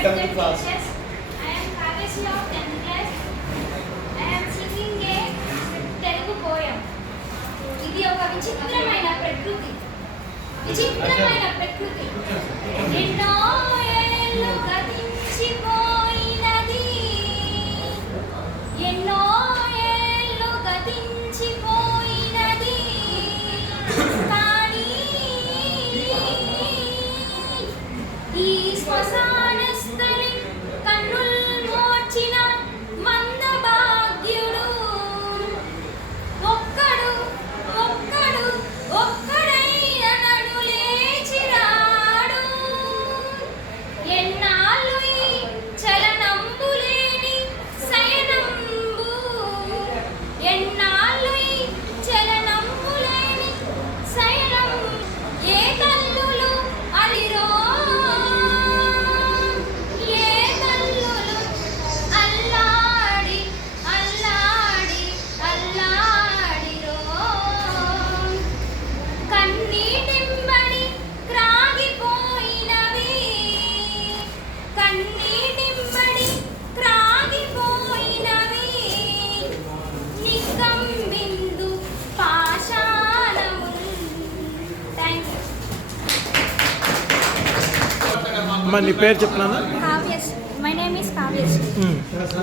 Respected teachers, I am Kavesi of 10th class. I am singing a Telugu poem. ఇది ఒక విచిత్రమైన ప్రకృతి. ఎన్నో ఏళ్ళు గతించిపోయినది. ఎన్నో ఏళ్ళు గతించిపోయినది. కానీ ఈ శ్మశాన స్థలి కన్నుల్ మోర్చిన మందభాగ్యుడు ఒక్కడు ఒక్కడు ఒక్కడైన నన్ను లేచిరాడు. ఎన్నాళ్ళు ఈ చలనంబులేని శయనంబు. ఎన్నాళ్ళు ఈ చలనంబులేని శయనం. ఏ తల్లులు అలిరో. ఏ తల్లులు అల్లాడి అల్లాడి అల్లాడిరో. కన్నీటింబడి క్రాగిపోయినవి. కన్నీటింబడి క్రాగిపోయినవి. నికంబిందు పాషాణముల్. Thank you. అమ్మ నీ పేరు చెప్పినానా? Kavyasri. My name is Kavyasri.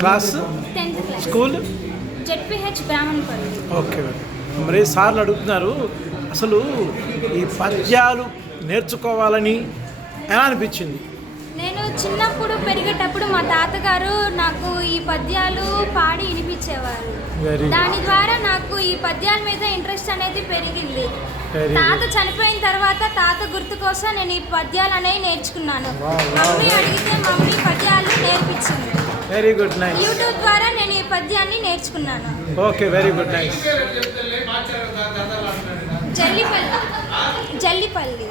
Class 10th class. School ZPH Brahmanapalli. Okay. మరి సార్లు అడుగుతున్నారు అసలు ఈ పద్యాలు నేర్చుకోవాలని ఎలా అనిపించింది? నేను చిన్నప్పుడు పెరిగేటప్పుడు మా తాతగారు నాకు ఈ పద్యాలు పాడి వినిపించేవారు. Very దాని ద్వారా నాకు ఈ పద్యాల మీద ఇంట్రెస్ట్ అనేది పెరిగింది. Very తాత చనిపోయిన తర్వాత తాత గుర్తు కోసం నేను ఈ పద్యాలు అనేవి నేర్చుకున్నాను. Wow. మమ్మీ అడిగితే మమ్మీ పద్యాలు నేర్పించింది. Very good, nice. యూట్యూబ్ ద్వారా నేను ఈ పద్యాన్ని నేర్చుకున్నాను. Okay, very good, nice. Jallipalli. Jallipalli.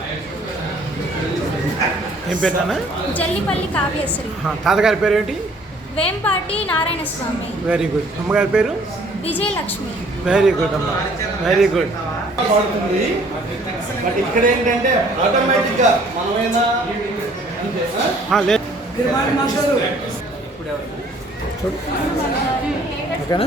ఏం పేరు నాన్న? జల్లిపల్లి కావ్యశ్రీ. తాతగారి పేరు ఏంటి? వేంపాటి నారాయణ స్వామి. Very good. అమ్మగారి పేరు? విజయలక్ష్మి. వెరీ గుడ్ అమ్మ, వెరీ గుడ్. పడుతుంది. బట్ ఇక్కడ ఏంటంటే ఆటోమేటిక్గా మనమైనా లేదు చూడు, ఓకేనా?